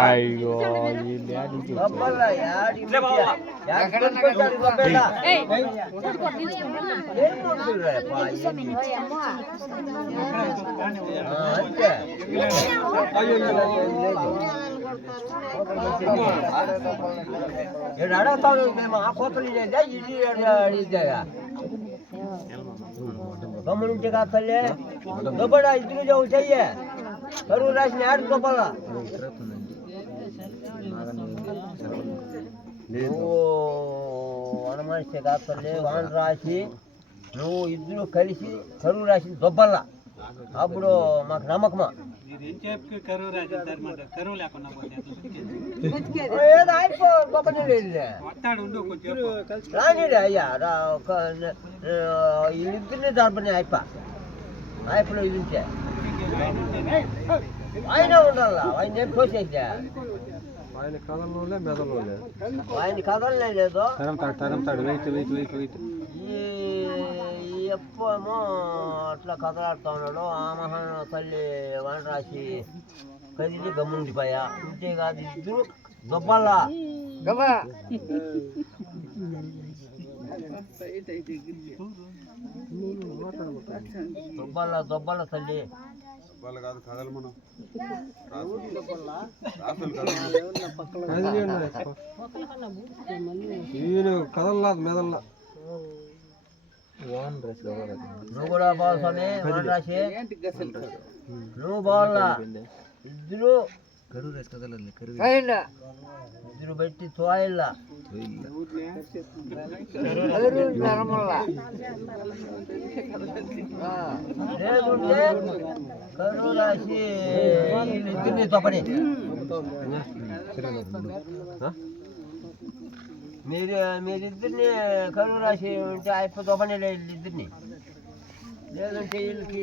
అయ్యో అడగతాను మేము ఆ కోతలు లేదా ఇది అడిగిద్దా గమ్మునుంటే కాదు తల్లి దొబ్బడా ఇద్దరు జవు చెయ్యి కరువు రాసిన ఆడు దొబ్బలా నువ్వు అనుమానిస్తే కాదు తల్లి వాన రాసి నువ్వు ఇద్దరు కలిసి కరువు రాసిన దొబ్బల్లా అప్పుడు మాకు నమ్మకమా ఏదో అయిపో గొప్పనే రానిడే అయ్యా ఇద్దరిని జరపని అయిప అయిపోలో ఇది ఉంటే ఆయన ఉండాల ఆయన ఏం కోసేసా ఆయన కథలోనే మెదలోనే ఆయన కథలనే లేదు ఎప్పేమో అట్లా కథలాడుతూ ఉన్నాడు ఆ మహాన్ తల్లి వన రాసి కదిలి గమ్ముండిపోయా అంతేకాదు ఇద్దరు దొబ్బల్లా దొబ్బల్ల తల్లి కదల్లా మెదల్లా నువ్వు కూడా బాగు స్వామి వన రాసి నువ్వు బాగున్నా ఇద్దరు ఇద్దరు పెట్టి తోయిల్లా లేదుంటే కరువు రాసి ఇద్దరిని తప్పని మీరిద్దరిని కరువు రాసి ఉంటే అయిపో తప్పని ఇద్దరిని లేదంటే వీళ్ళకి